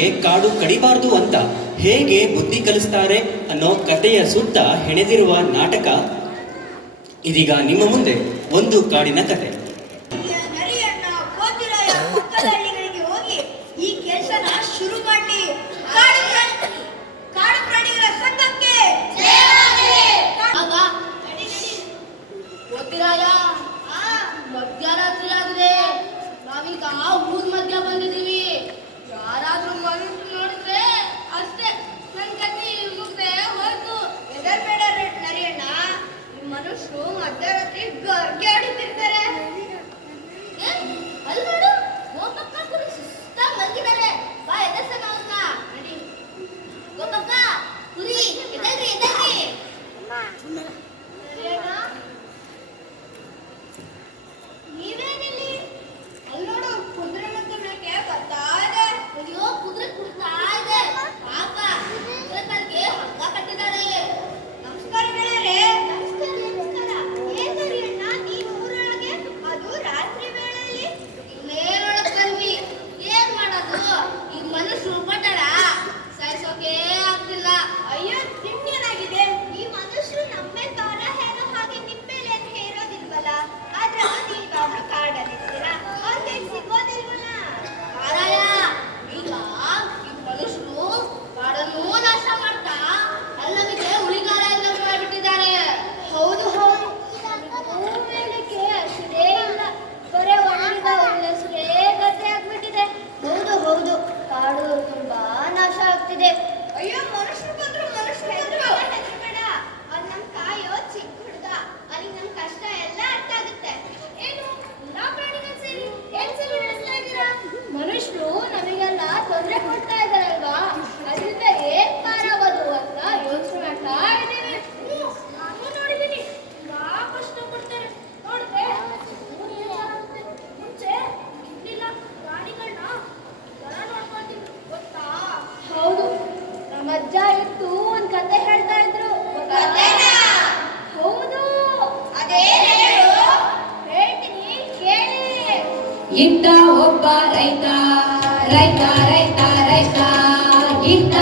ಕಾಡು ಕಡಿಬಾರ್ದು ಅಂತ ಹೇಗೆ ಬುದ್ಧಿ ಕಲಿಸ್ತಾರೆ ಅನ್ನೋ ಕಥೆಯ ಸುತ್ತ ಹೆಣೆದಿರುವ ನಾಟಕ ಇದೀಗ ನಿಮ್ಮ ಮುಂದೆ ಒಂದು ಕಾಡಿನ ಕತೆ. ಇದ್ದ ಒಬ್ಬ ರೈತ ರೈತ ರೈತ ರೈತ ಇದ್ದ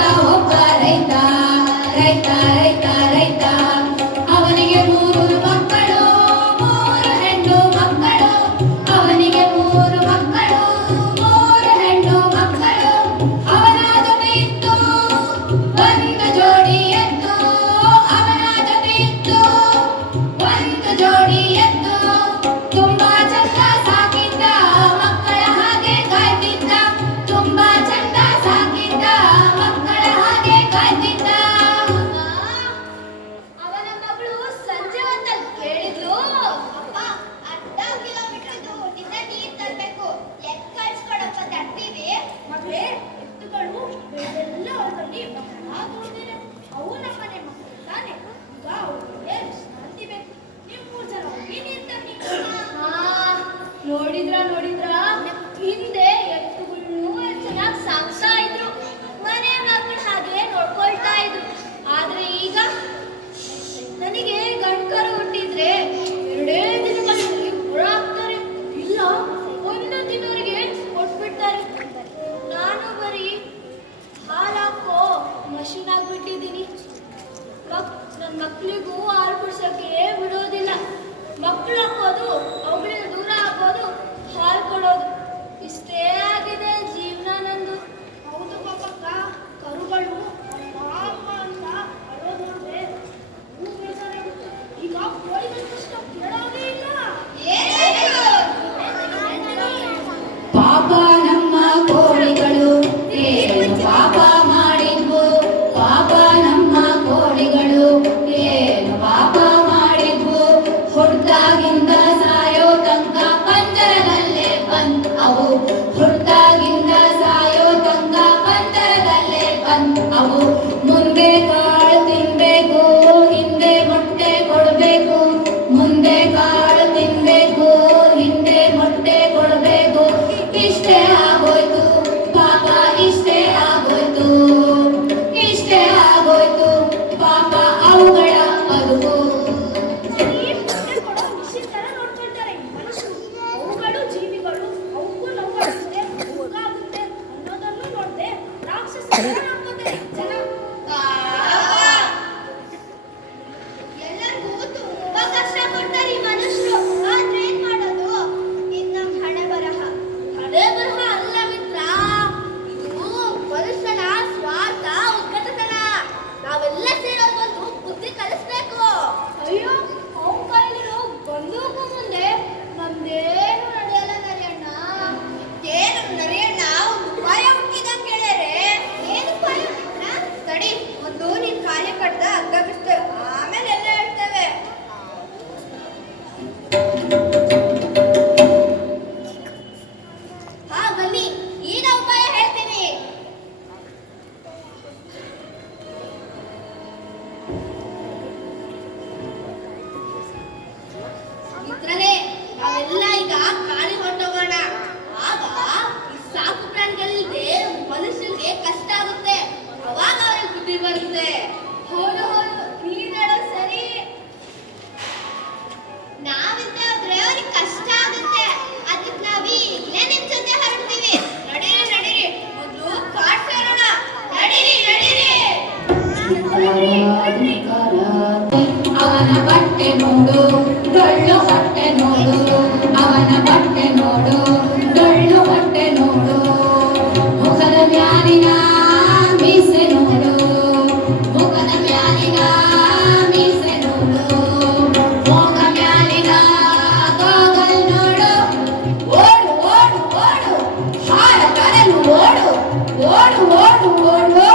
o ouro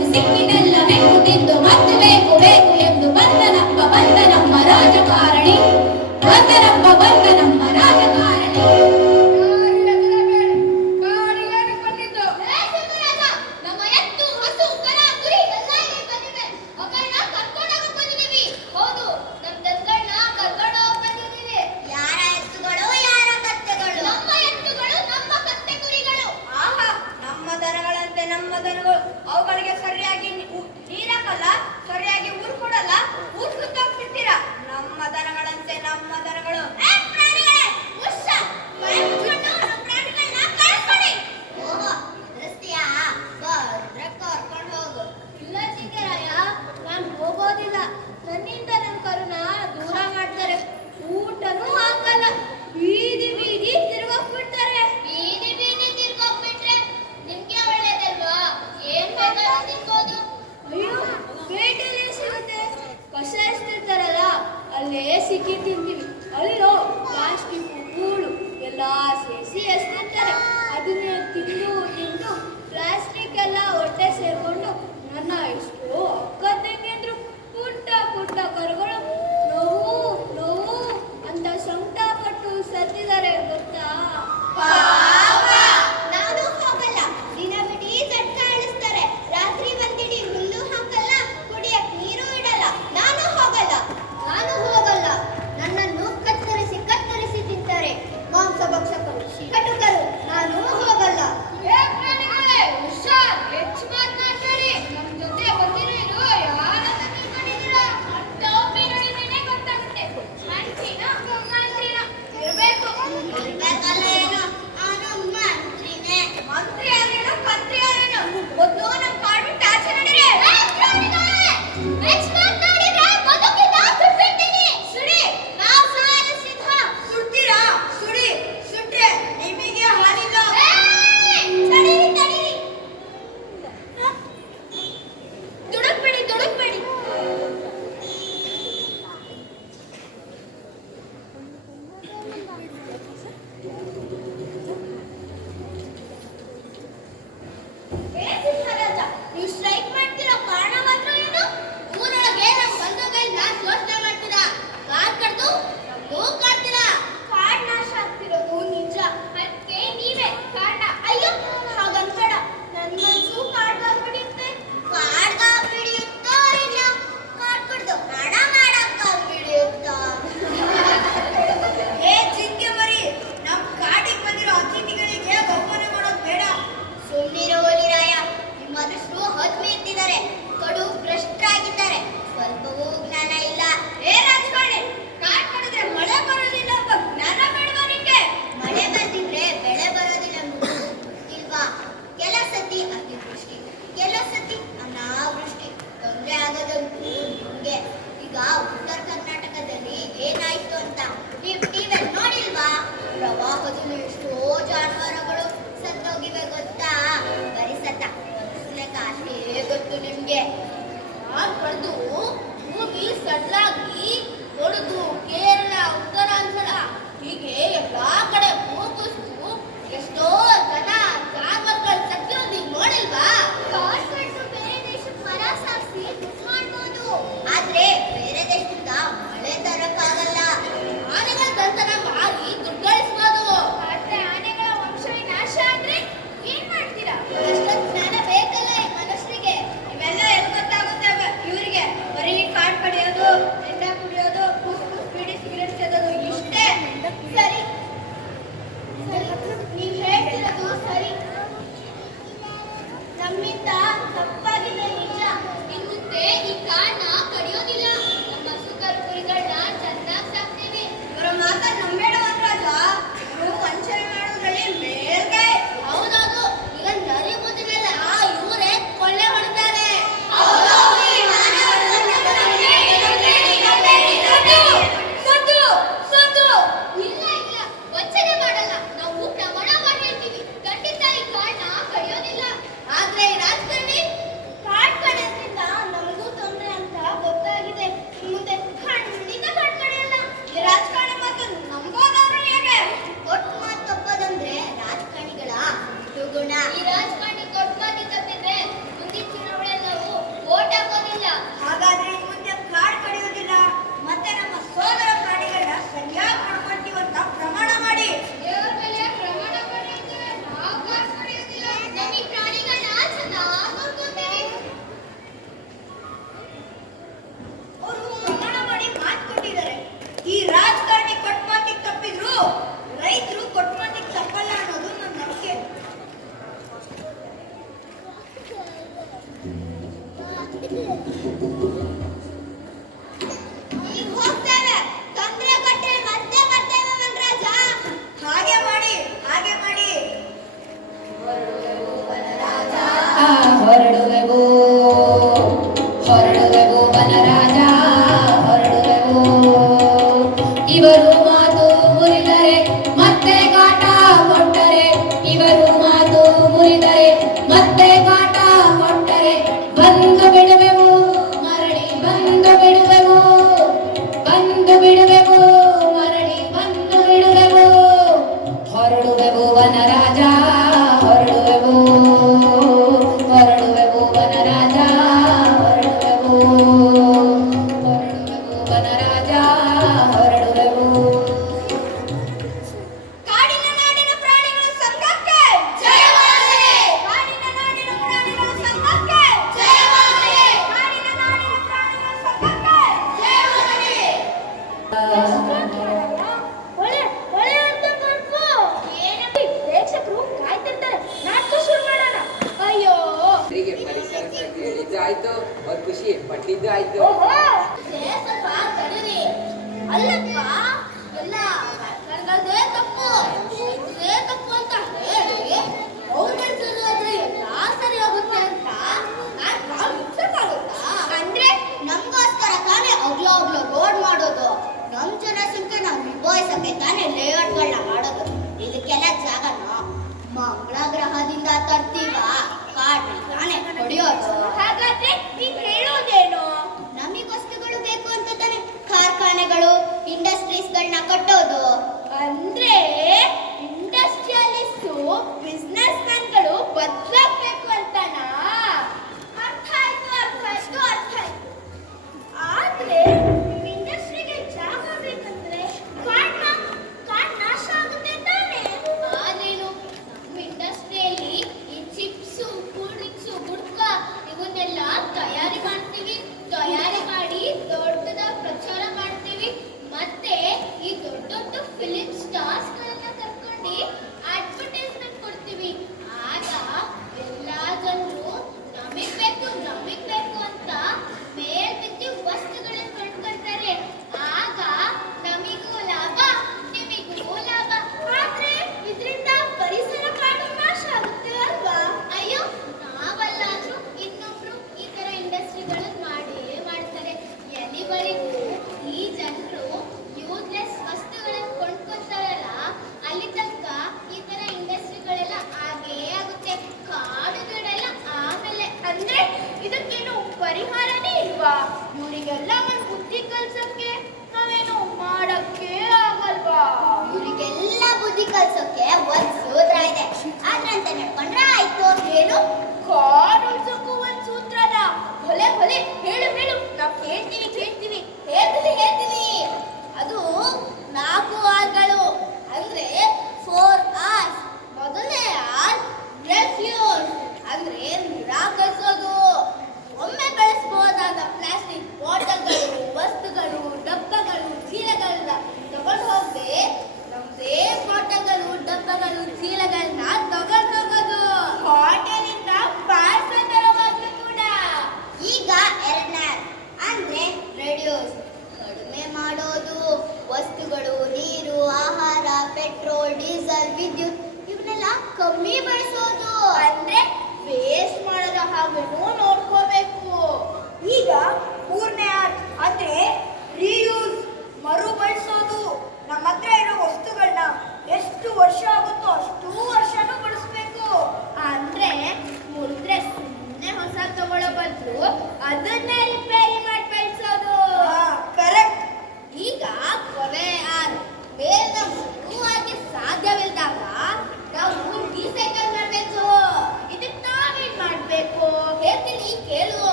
ಸಿಕ್ಕಿದೆಲ್ಲವೇ? ಕುದಿದ್ದು ಮತ್ತೆ ಬೇಕು ಬೇಕು ಎಂದು ಬಂದ ನಮ್ಮ ಬಂದ ನಮ್ಮ ರಾಜಕಾರಣಿ. ಬಂದ ನಮ್ಮ ರಾಜ ಸಿಕ್ಕಿ ತಿಂದಿವಿ. ಅಲ್ಲೋ ಪ್ಲಾಸ್ಟಿಕ್ ಹೂಳು ಎಲ್ಲ ಸೇರಿಸಿ ಎಸ್ನ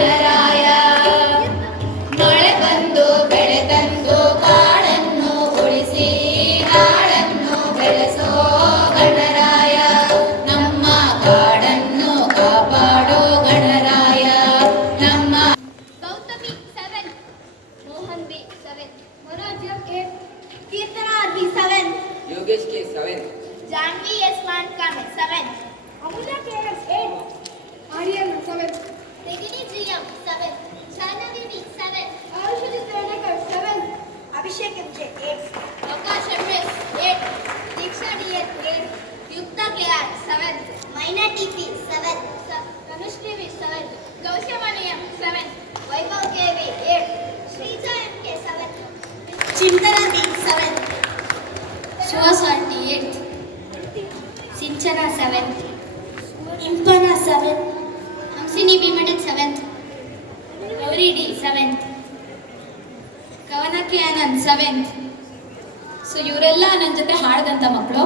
la Chintana B seven Suhas aunty eight Sinchana seventh Impana seven Hamsini ಬಿಮಿಟನ್ seventh Gauri D seventh ಕವನಕ್ಕೆ ಆನಂದ್ ಸೆವೆಂತ್ ಸೊ ಇವರೆಲ್ಲ ನನ್ನ ಜೊತೆ ಹಾಡ್ದಂಥ ಮಕ್ಕಳು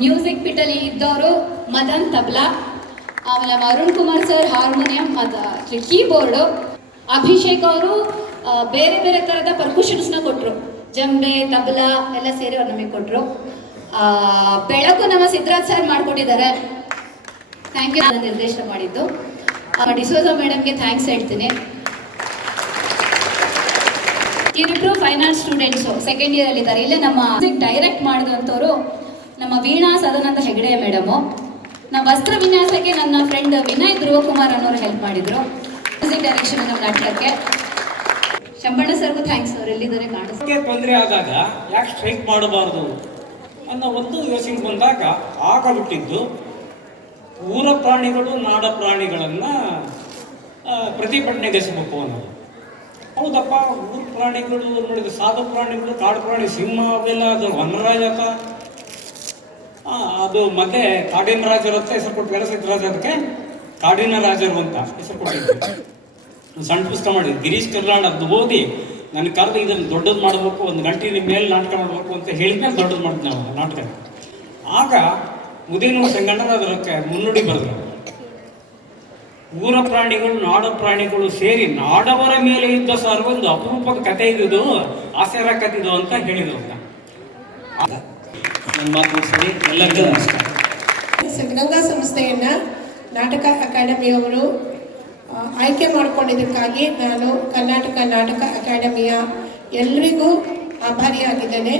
ಮ್ಯೂಸಿಕ್ ಬಿಟ್ಟಲ್ಲಿ ಇದ್ದವರು ಮದನ್ ತಬ್ಲಾ ನಮ್ಮ ಅರುಣ್ ಕುಮಾರ್ ಸರ್ ಹಾರ್ಮೋನಿಯಂ ಮತ್ತು ಕೀಬೋರ್ಡು, ಅಭಿಷೇಕ್ ಅವರು ಬೇರೆ ಬೇರೆ ಥರದ ಪರ್ಕುಷನ್ಸ್ನ ಕೊಟ್ಟರು ಜಂಬೆ, ತಬಲಾ ಎಲ್ಲ ಸೇರಿ ಅವ್ರು ನಮಗೆ ಕೊಟ್ಟರು ಬೆಳಕು ನಮ್ಮ ಸಿದ್ಧರಾಜ್ ಸರ್ ಮಾಡಿಕೊಟ್ಟಿದ್ದಾರೆ. ಥ್ಯಾಂಕ್ ಯು ನಿರ್ದೇಶನ ಮಾಡಿದ್ದು. ಡಿಸೋಜಾ ಮೇಡಮ್ಗೆ ಥ್ಯಾಂಕ್ಸ್ ಹೇಳ್ತೀನಿ. ಇವರಿಬ್ರು ಫೈನಾನ್ಸ್ ಸ್ಟೂಡೆಂಟ್ಸು ಸೆಕೆಂಡ್ ಇಯರ್ ಇದ್ದಾರೆ. ಇಲ್ಲೇ ನಮ್ಮ ಡೈರೆಕ್ಟ್ ಮಾಡಿದಂಥವ್ರು ನಮ್ಮ ವೀಣಾ ಸದಾನಂದ ಹೆಗಡೆ ಮೇಡಮು. ನಮ್ಮ ವಸ್ತ್ರ ವಿನ್ಯಾಸಕ್ಕೆ ನನ್ನ ಫ್ರೆಂಡ್ ವಿನಯ್ ಧ್ರುವಕುಮಾರ್ ಅನ್ನೋರು ಹೆಲ್ಪ್ ಮಾಡಿದರು. ಮ್ಯೂಸಿಕ್ ಡೈರೆಕ್ಷನ್ ನಮ್ಮ ನಾಟಕಕ್ಕೆ ಶಂಬಣ್ಣ ಥ್ಯಾಂಕ್ಸ್ ಅವ್ರು ಎಲ್ಲಿದ್ದಾರೆ ಕಾಣಿಸ್ತಾರೆ ತೊಂದರೆ ಆದಾಗ ಯಾಕೆ ಸ್ಟ್ರೈಕ್ ಮಾಡಬಾರ್ದು ಅನ್ನೋ ಒಂದು ಯೋಚನೆ ಬಂದಾಗ ಆಗ ಹುಟ್ಟಿದ್ದು ಊರ ಪ್ರಾಣಿಗಳು ನಾಡ ಪ್ರಾಣಿಗಳನ್ನ ಪ್ರತಿಭಟನೆಗೆಸಬೇಕು ಅನ್ನೋದು. ಹೌದಪ್ಪ ಊರ ಪ್ರಾಣಿಗಳು ನೋಡಿದ ಸಾಧು ಪ್ರಾಣಿಗಳು ಕಾಡು ಪ್ರಾಣಿ ಸಿಂಹ ಅವೆಲ್ಲ ಅದು ವನರಾಜ ಆ, ಅದು ಮತ್ತೆ ಕಾಡಿನ ರಾಜರು ಅಂತ ಹೆಸರು ಕೊಟ್ಟು ರಾಜ ಅದಕ್ಕೆ ಕಾಡಿನ ರಾಜರು ಅಂತ ಹೆಸರು ಕೊಟ್ಟಿದ್ರು. ಒಂದು ಸಣ್ಣ ಪುಸ್ತಕ ಮಾಡಿದ್ವಿ ಗಿರೀಶ್ ಕರ್ನಾಡ್ ಅದು ಓದಿ ನನ್ನ ಕರೆದು ಇದನ್ನು ದೊಡ್ಡದು ಮಾಡಬೇಕು, ಒಂದು ಗಂಟೆ ಮೇಲೆ ನಾಟಕ ಮಾಡಬೇಕು ಅಂತ ಹೇಳಿದ್ಮೇಲೆ ದೊಡ್ಡದು ಮಾಡ್ತೀನಿ ನಾವು ನಾಟಕ. ಆಗ ಮುದಿನ ಸಂಗಣ್ಣರ ಅದಕ್ಕೆ ಮುನ್ನುಡಿ ಬಂದ್ರು ಊರ ಪ್ರಾಣಿಗಳು, ನಾಡ ಪ್ರಾಣಿಗಳು ಸೇರಿ ನಾಡವರ ಮೇಲೆ ಇದ್ದ ಸರ್ ಒಂದು ಅಪರೂಪದ ಕತೆ ಇದ್ದು ಆಸರ ಇದು ಅಂತ ಹೇಳಿದ್ರು ಅಂತ. ನನ್ನ ಮಾತು ಸರಿ ಎಲ್ಲರಿಗೂ ನಮಸ್ಕಾರ. ಸಂಸ್ಥೆಯನ್ನ ನಾಟಕ ಅಕಾಡೆಮಿಯವರು ಆಯ್ಕೆ ಮಾಡಿಕೊಂಡಿದ್ದಕ್ಕಾಗಿ ನಾನು ಕರ್ನಾಟಕ ನಾಟಕ ಅಕಾಡೆಮಿಯ ಎಲ್ರಿಗೂ ಆಭಾರಿಯಾಗಿದ್ದೇನೆ.